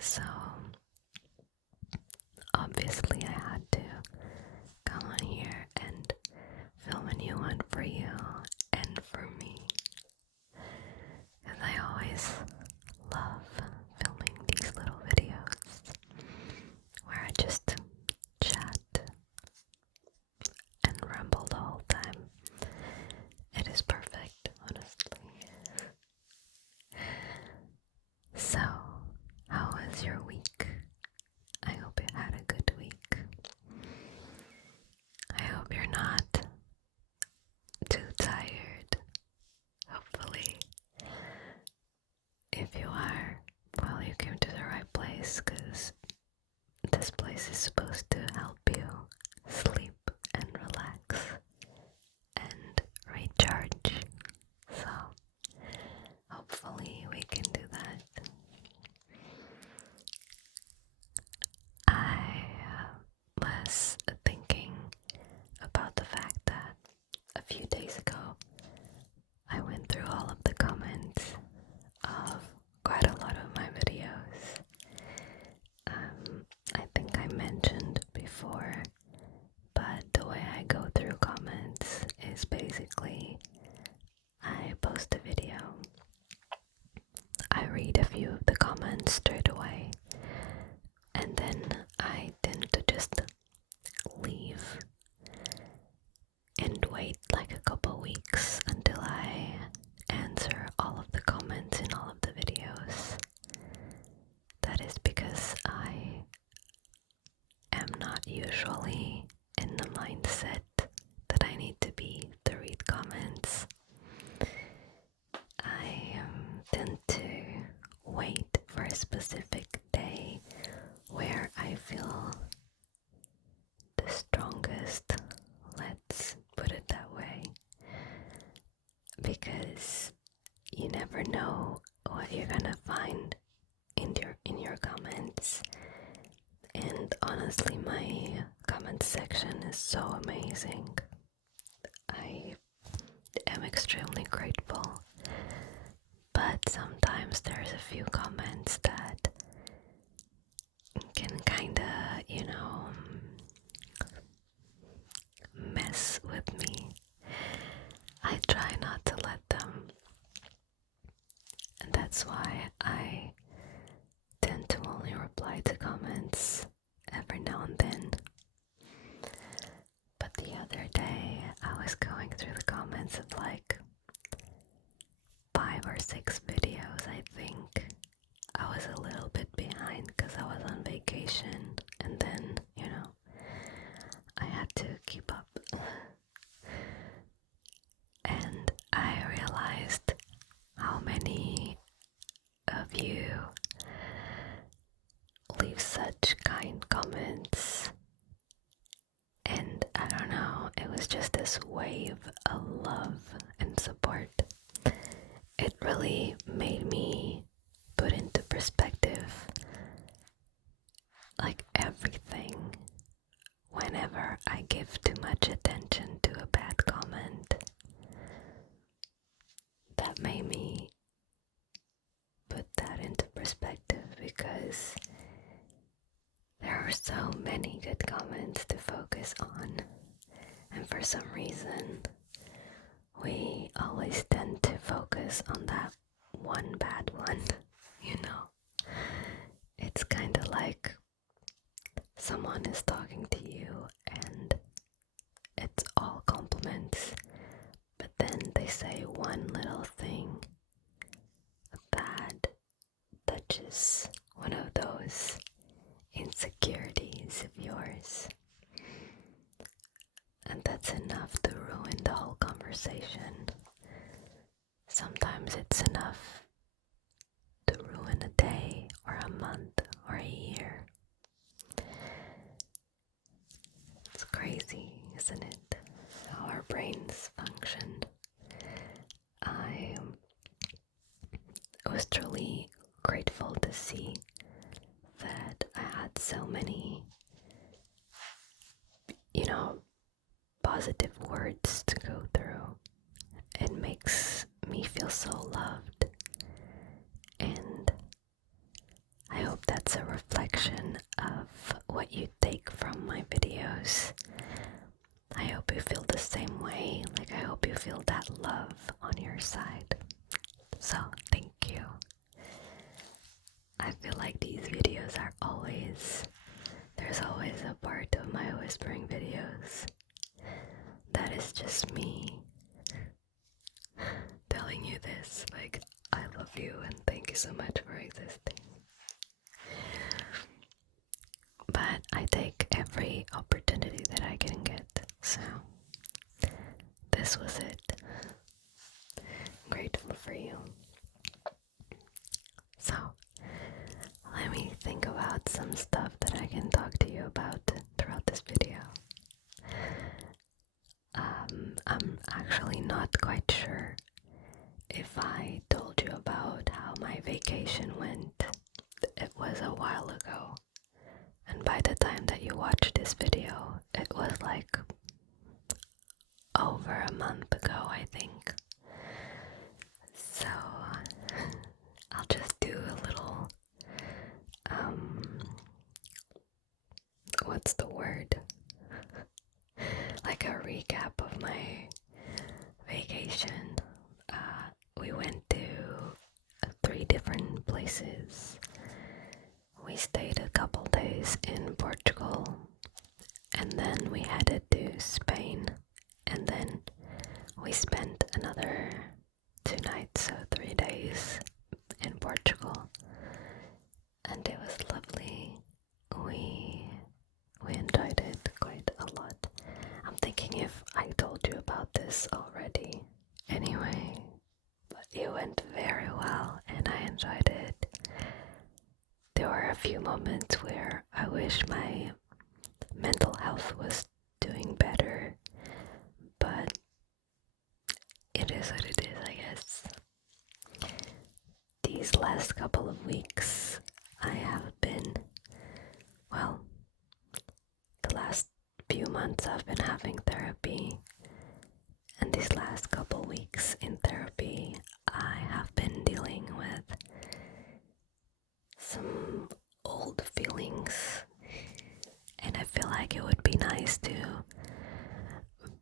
So obviously I had to come on here and film a new one for you and for me, because I always love filming these little videos where I just chat and ramble the whole time. It is perfect, honestly. So, how was your week? I hope you had a good week. I hope you're not too tired. Hopefully. If you are, well, you came to the right place, because this place is supposed to help you sleep and relax and recharge. So, hopefully we can do that. I was thinking about the fact that a few days ago I went through all of the comments of quite a lot of my videos. I think I mentioned before, but the way I go through comments is basically I post a video, I read a few of the comments straight away, and then I tend to just leave and wait like a couple weeks until I answer all of the comments in all of the videos. That is because I am not usually in the mindset that I need to be to read comments. I tend to wait for a specific day where I feel the strongest, let's put it that way, because you never know what you're gonna find in your comments. And honestly, my comment section is so amazing. I am extremely grateful, but sometimes there's a few comments that can kinda, mess with me. I try not to let them, and that's why I tend to only reply to comments every now and then. But the other day I was going through the comments of like 5 or 6 videos, I think. I was a little bit behind because I was on vacation, and then, I had to keep up. And I realized how many of you leave such kind comments, and I don't know, it was just this wave of love and support. It really made me put into perspective like everything. Whenever I give too much attention to a bad comment, that made me put that into perspective, because there are so many good comments to focus on, and for some reason we always tend to focus on that one bad one. It's kind of like someone is talking to you and it's all compliments, but then they say one little thing that touches one of those insecurities of yours, and that's enough to ruin the whole conversation. Sometimes it's enough to ruin a day or a month or a year. It's crazy, isn't it, how our brains function. I was truly grateful to see that I had so many, positive words to go through. It makes me feel so loved, and I hope that's what you take from my videos. I hope you feel the same way. Like, I hope you feel that love on your side. So, thank you. I feel like these videos are always, there's always a part of my whispering videos that is just me telling you this, like, I love you and thank you so much for existing. But I take every opportunity that I can get, so this was it. I'm grateful for you. So, let me think about some stuff that I can talk to you about throughout this video. I'm actually not quite sure if I told you about how my vacation went. It was a while ago, and by the time that you watch this video, it was like over a month ago, I think. So I'll just do a little what's the word? Like a recap of my vacation. We went to 3 different places. We stayed a couple days in Portugal, and then we headed to Spain, and then we spent another 2 nights, so 3 days in Portugal, and it was lovely. We enjoyed it quite a lot. I'm thinking if I told you about this already. Anyway, but it went very well and I enjoyed it. There were a few moments where I wish my mental health was doing better, but it is what it is, I guess. These last couple of weeks, I have been, well, the last few months I've been having therapy, and these last couple weeks in therapy, I have been dealing with some old feelings, and I feel like it would be nice to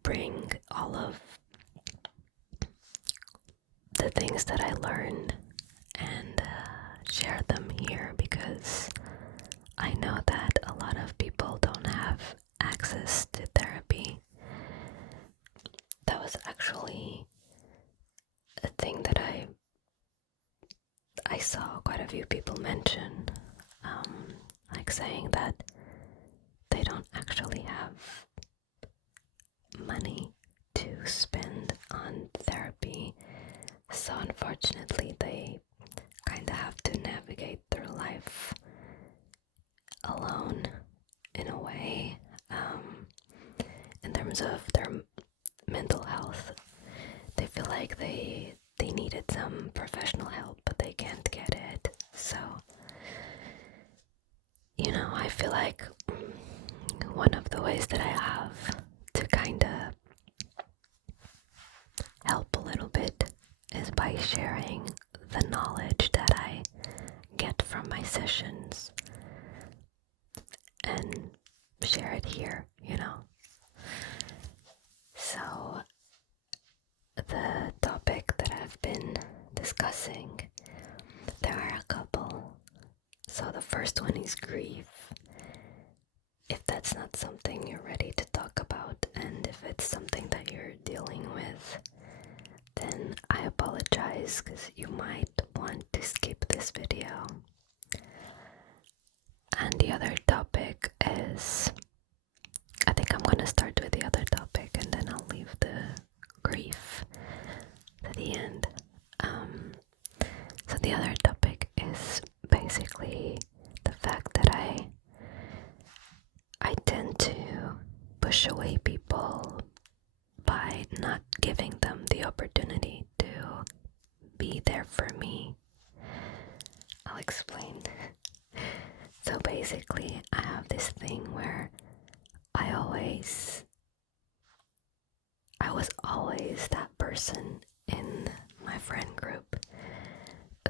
bring all of the things that I learned and share them here, because I know that a lot of people don't have access to therapy. That was actually a thing that I saw quite a few people mention, like saying that they don't actually have money to spend on therapy, so unfortunately they kind of have to navigate their life alone in a way, in terms of their mental health. They feel like they needed some professional help, but they can't get it. So, you know, I feel like one of the ways that I have to kind of help a little bit is by sharing the knowledge that I get from my sessions and share it here, you know. So the topic that I've been discussing, there are a couple. So the first one is grief. If that's not something you're ready to talk about, and if it's something that you're dealing with, then I apologize, because you might want to skip this video. And the other topic is, I think I'm gonna start with the other topic and then I'll leave the grief to the end. So the other topic is basically the fact that I tend to push away people by not giving them the opportunity to be there for me. I'll explain. So basically, I have this thing where I was always that person in my friend group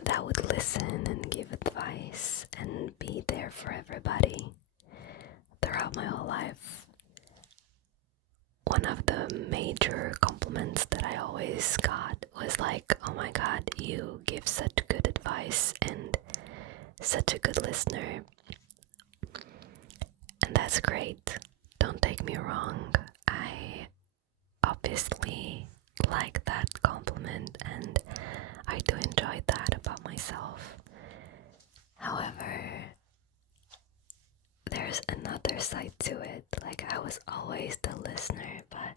that would listen and give advice and be there for everybody. throughout my whole life, one of the major compliments that I always got was like, oh my god, you give such good advice and such a good listener. And that's great. Don't take me wrong. I obviously like that compliment and I do enjoy that about myself. However, there's another side to it. Like, I was always the listener, but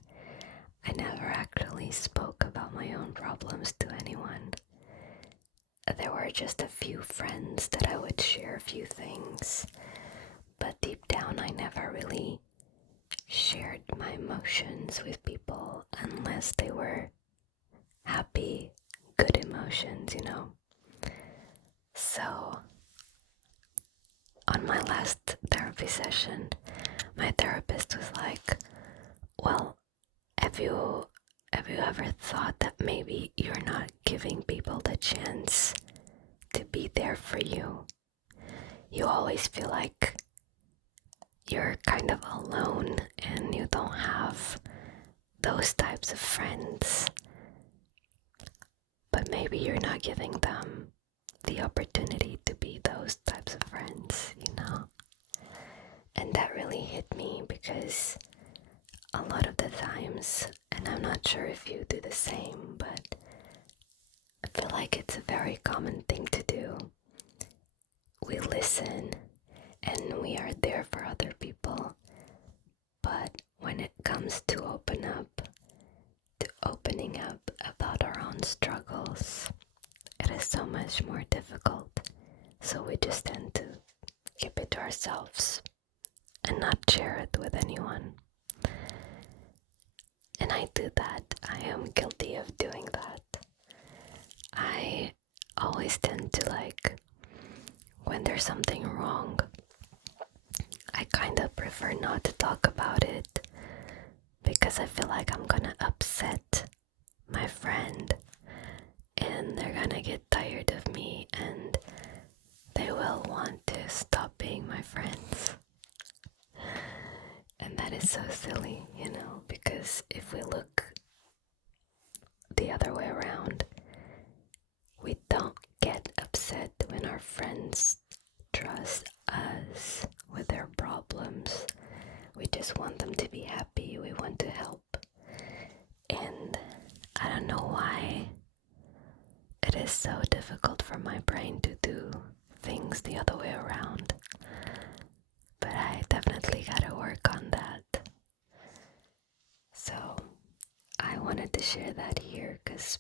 I never actually spoke about my own problems to anyone. There were just a few friends that I would share a few things, but deep down I never really shared my emotions with people unless they were happy, good emotions, you know. So, on my last therapy session, my therapist was like, well, have you ever thought that maybe you're not giving people the chance to be there for you? You always feel like you're kind of alone and you don't have those types of friends. But maybe you're not giving them the opportunity to be those types of friends, you know? And that really hit me because a lot of the times, and I'm not sure if you do the same, but I feel like it's a very common thing to do. We listen and we are there for other people, but when it comes to opening up about our own struggles, it is so much more difficult. So we just tend to keep it to ourselves and not share it with anyone. And I do that. I am guilty of doing that. I always tend to, like, when there's something wrong, I kind of prefer not to talk about it because I feel like I'm gonna upset my friend and they're gonna get tired of me and they will want to stop being my friends. And that is so silly, you know, because if we look the other way around, we don't get upset when our friends trust us with their problems. We just want them to be happy. We want to help. And I don't know why it is so difficult for my brain to do things the other way around. But I definitely gotta work on that. So I wanted to share that here because,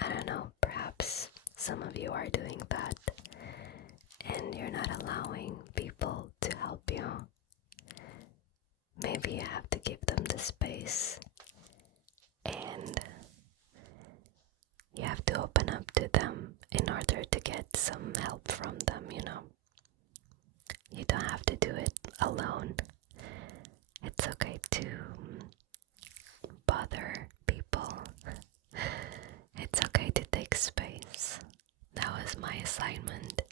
I don't know, perhaps some of you are doing that and you're not allowing people to help you. Maybe you have to give them the space and you have to open up to them in order to get some help from them, you know. You don't have to do it alone. It's okay to bother people. It's okay to take space. That was my assignment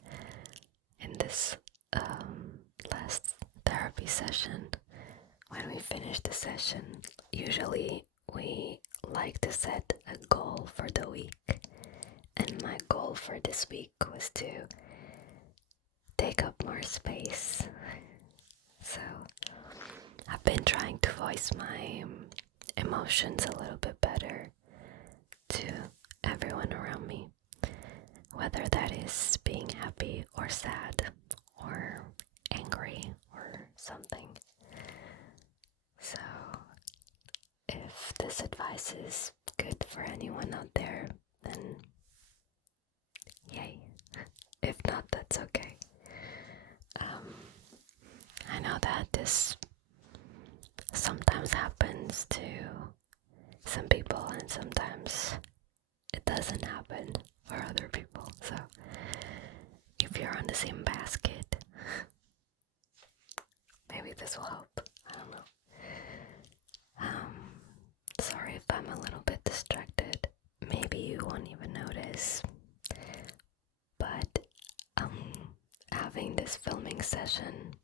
in this last therapy session. When we finished the session, usually we like to set a goal for the week. And my goal for this week was to take up more space. So I've been trying to voice my emotions a little bit better to everyone around me, whether that is being happy or sad or angry or something. So if this advice is good for anyone out there, then yay. If not, that's okay. I know that this sometimes happens to some people and sometimes it doesn't happen for other people. So if you're on the same basket, maybe this will help. I don't know. Sorry if I'm a little bit distracted. Maybe you won't even notice. But having this filming session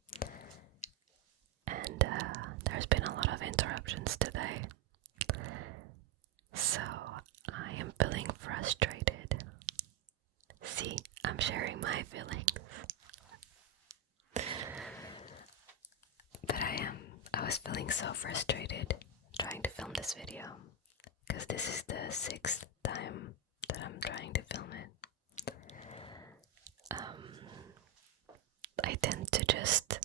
was feeling so frustrated trying to film this video, because this is the 6th time that I'm trying to film it. I tend to just,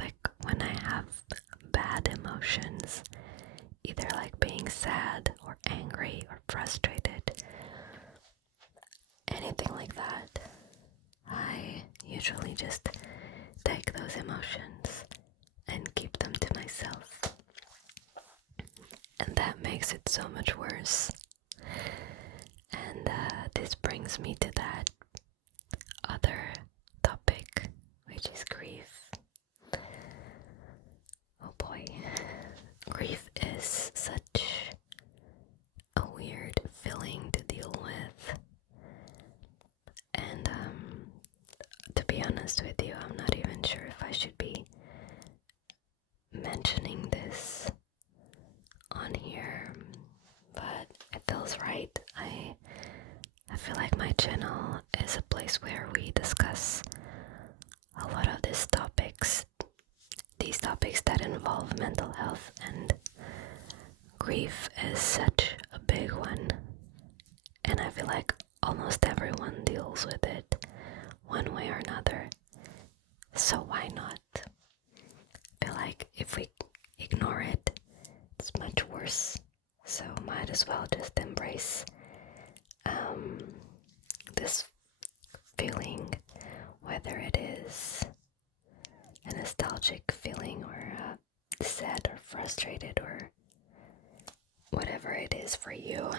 like, when I have bad emotions, either like being sad or angry or frustrated, anything like that, I usually just take those emotions and keep them to myself. And that makes it so much worse. And this brings me to that other topic, which is grief. Oh boy. Grief is such a weird feeling to deal with. And to be honest with you, I'm not even sure if I should be mentioning this on here, but it feels right. I feel like my channel is a place where we discuss a lot of these topics that involve mental health, and grief is such a big one, and I feel like almost everyone deals with it one way or another, so why not? I feel like if we ignore it, it's much worse, so might as well just embrace this feeling, whether it is a nostalgic feeling or sad or frustrated or whatever it is for you.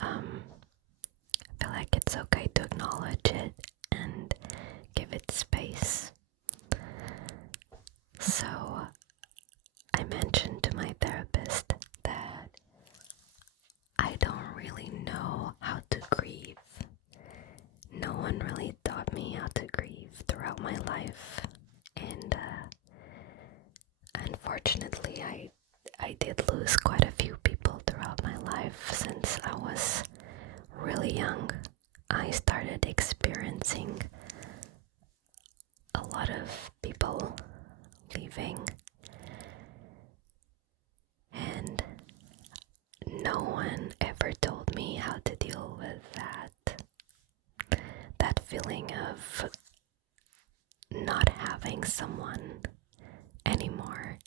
I feel like it's okay to acknowledge it and give it space. So I mentioned to my therapist that I don't really know how to grieve. No one really taught me how to grieve throughout my life, and unfortunately I did lose quite a few people throughout my life. Since I was really young, I started experiencing a lot of people leaving, and no one ever told me how to deal with that feeling of not having someone anymore.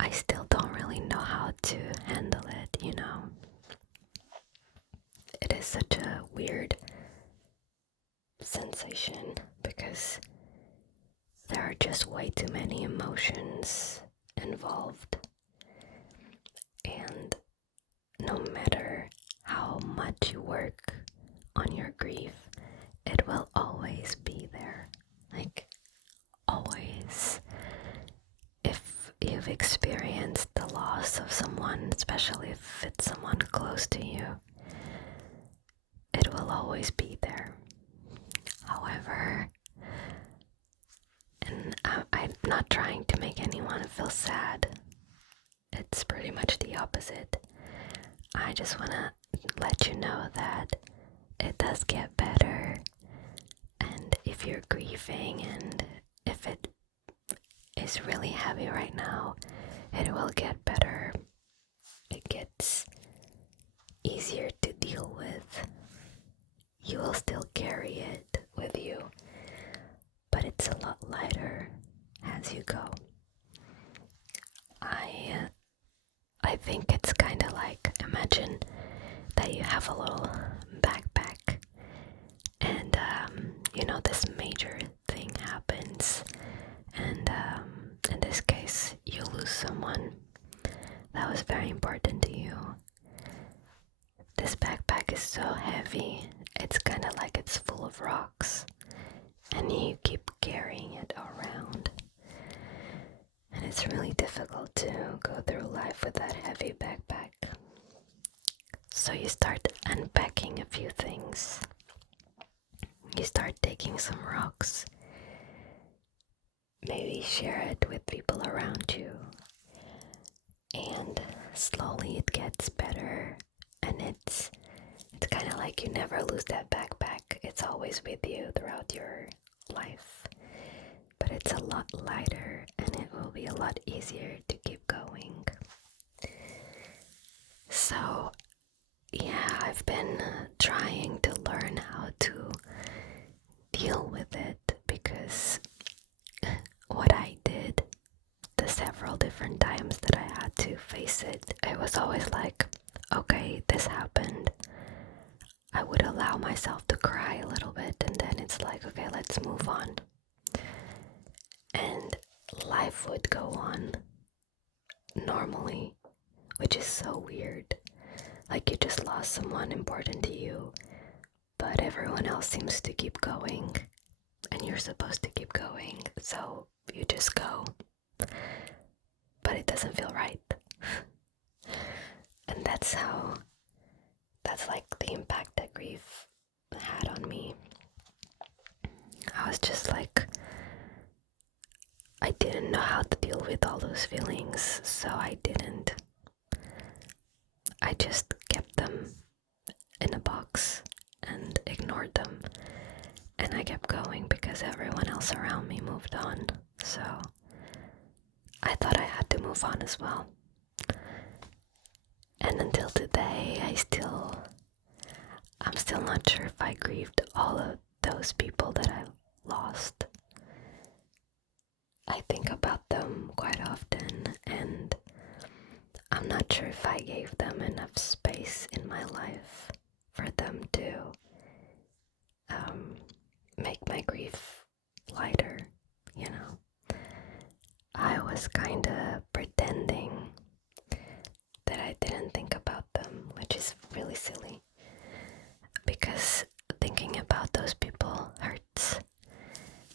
I still don't really know how to handle it, you know. It is such a weird sensation because there are just way too many emotions involved, and no matter how much you work on your grief, it will always be there. Like, always. If you've experienced the loss of someone, especially if it's someone close to you, it will always be there. However, and I'm not trying to make anyone feel sad. It's pretty much the opposite. I just want to let you know that it does get better, and if you're grieving and if it is really heavy right now, it will get better. It gets easier to deal with. You will still carry it with you, but it's a lot lighter as you go. I think it's kind of like, imagine that you have a little backpack, and you know, this major thing happens, and in this case you lose someone that was very important to you. This backpack is so heavy, it's kind of like it's full of rocks, and you keep carrying it around, and it's really difficult to go through life with that heavy backpack. So you start unpacking a few things. You start taking some rocks. Maybe share it with people around you. And slowly it gets better. And it's kind of like you never lose that backpack. It's always with you throughout your life. But it's a lot lighter and it will be a lot easier to keep going. So yeah, I've been trying to learn how to deal with it, because what I did the several different times that I had to face it, it was always like, okay, this happened. I would allow myself to cry a little bit, and then it's like, okay, let's move on. And life would go on normally, which is so weird. Like you just lost someone important to you, but everyone else seems to keep going, and you're supposed to keep going, so you just go. But it doesn't feel right. And that's like the impact that grief had on me. I was just like, I didn't know how to deal with all those feelings, so I didn't. I just kept them in a box and ignored them. And I kept going because everyone else around me moved on. So I thought I had to move on as well. And until today, I'm still not sure if I grieved all of those people that I lost. I think about them quite often, and I'm not sure if I gave them enough space in my life for them to make my grief lighter, you know. I was kinda pretending that I didn't think about them, which is really silly, because thinking about those people hurts.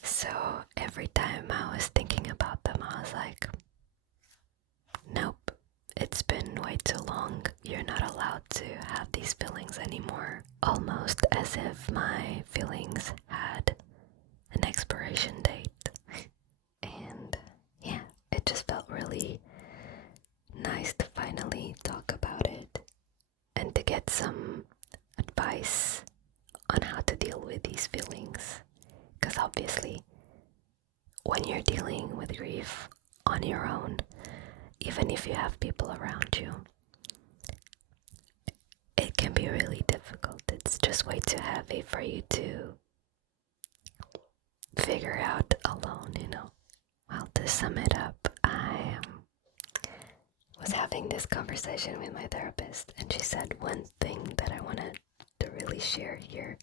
So every time I was thinking about them, I was like, nope, it's been way too long. You're not allowed to have these feelings anymore. Almost as if my feelings had an expiration date. And yeah, it just felt really nice to finally talk about it and to get some advice on how to deal with these feelings. Because obviously, when you're dealing with grief on your own, even if you have people around you, it can be really difficult. It's just way too heavy for you to figure out alone, you know. Well, to sum it up, I was having this conversation with my therapist, and she said one thing that I wanted to really share here,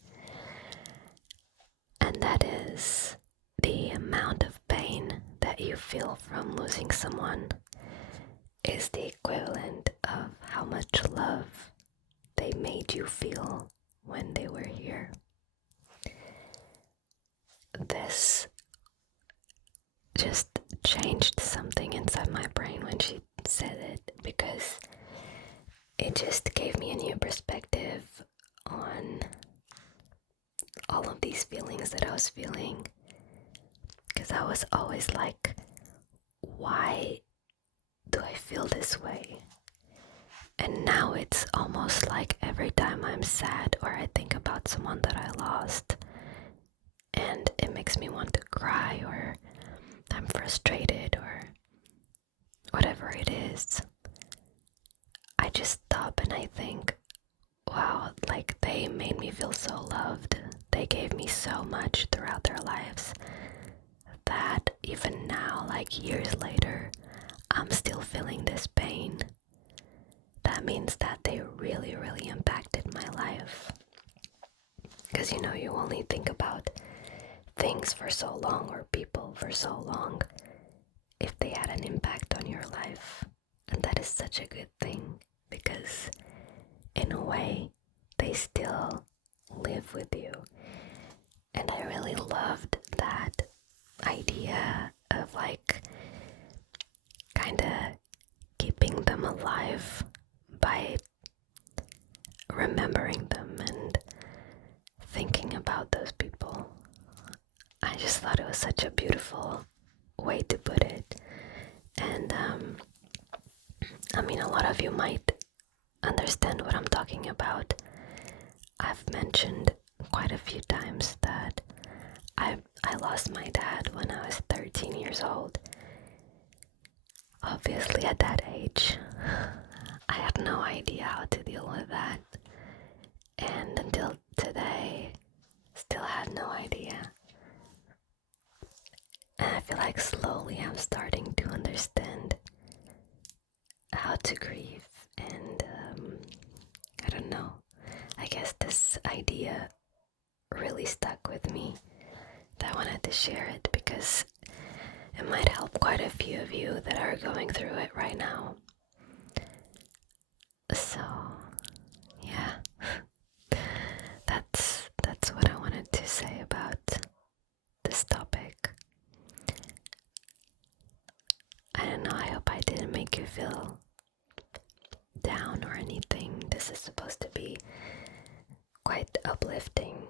and that is the amount of pain that you feel from losing someone is the equivalent of how much love they made you feel when they were here. This just changed something inside my brain when she said it, because it just gave me a new perspective on all of these feelings that I was feeling. Because I was always like, why do I feel this way? And now it's almost like every time I'm sad or I think about someone that I lost, and it makes me want to cry, or I'm frustrated, or whatever it is, I just stop and I think, wow, like they made me feel so loved. They gave me so much throughout their lives that even now, like years later, I'm still feeling this pain. That means that they really, really impacted my life. Because, you know, you only think about things for so long, or people for so long, if they had an impact on your life. And that is such a good thing, because in a way, they still live with you. And I really loved that idea of like kind of keeping them alive by remembering them and thinking about those people. I just thought it was such a beautiful way to put it. And I mean, a lot of you might understand what I'm talking about. I've mentioned quite a few times that I lost my dad when I was 13 years old. Obviously, at that age, I had no idea how to deal with that. And until today, still had no idea. And I feel like slowly I'm starting to understand how to grieve. And I don't know. I guess this idea really stuck with me. I wanted to share it because it might help quite a few of you that are going through it right now. So, yeah, that's what I wanted to say about this topic. I don't know, I hope I didn't make you feel down or anything. This is supposed to be quite uplifting.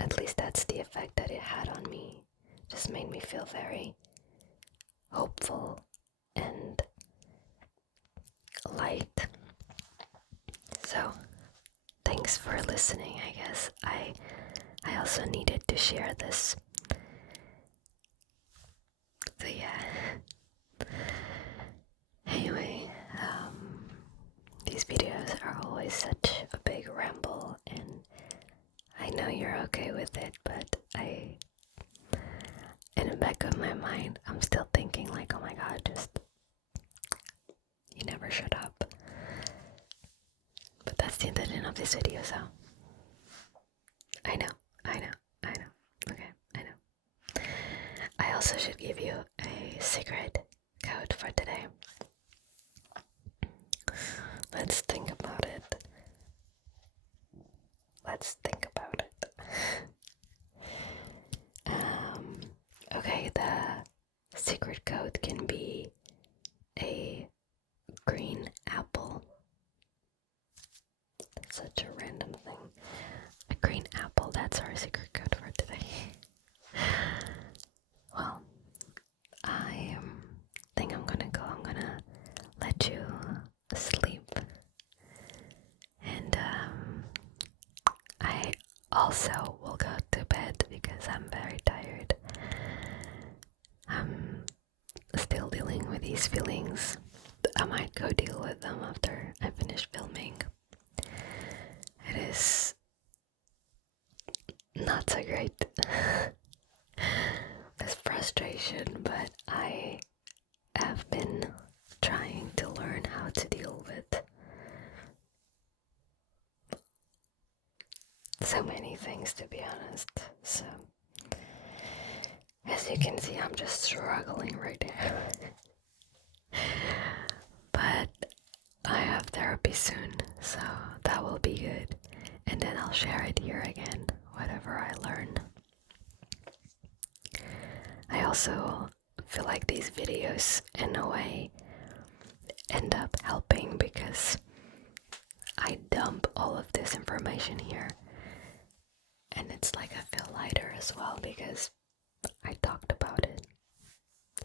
At least that's the effect that it had on me. Just made me feel very hopeful and light. So, thanks for listening, I guess. I also needed to share this. So yeah. Anyway, these videos are always such a big ramble, and I know you're okay with it, but in the back of my mind, I'm still thinking like, oh my god, just, you never shut up. But that's the intent of this video, so. I know. Okay, I know. I also should give you a secret code for today. Let's think about it. Okay, the secret code can be a green apple. That's such a random thing. A green apple, that's our secret code for today. Well, I think I'm gonna go. I'm gonna let you sleep. And I also will go to bed because I'm very tired. I'm still dealing with these feelings. I might go deal with them after I finish filming. It is not so great. This frustration, but I have been trying to learn how to deal with so many things, to be honest. So, as you can see, I'm just struggling right now. But I have therapy soon, so that will be good. And then I'll share it here again, whatever I learn. I also feel like these videos, in a way, end up helping because I dump all of this information here. And it's like I feel lighter as well because I talked about it.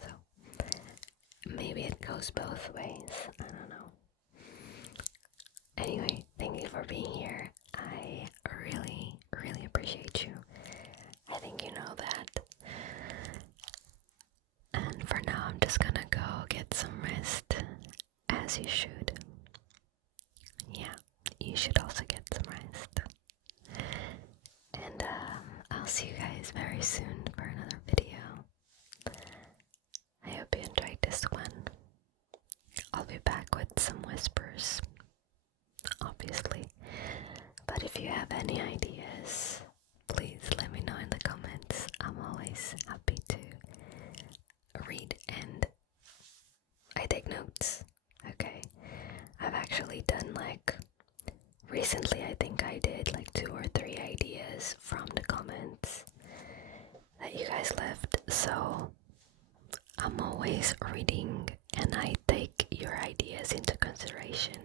So maybe it goes both ways. I don't know. Anyway, thank you for being here. I really, really appreciate you. I think you know that. And for now, I'm just gonna go get some rest, as you should. Yeah, you should also get some rest. And I'll see you guys very soon for another video. I hope you enjoyed this one. I'll be back with some whispers, obviously. But if you have any ideas, please let me know in the comments. I'm always happy to read and I take notes. Okay, I've actually done recently I think I did 2 or 3 ideas from the comments that you guys left, so I'm always reading and I take your ideas into consideration,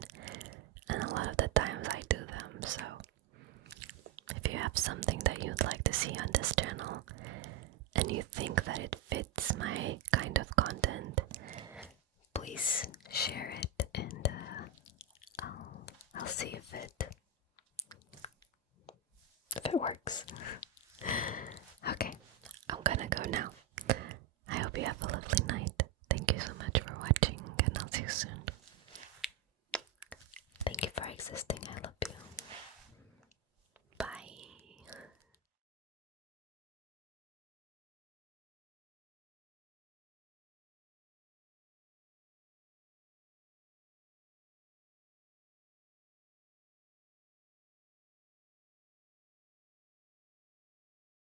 and a lot of the times I do them. So if you have something that you'd like to see on this channel and you think that it fits my kind of content, please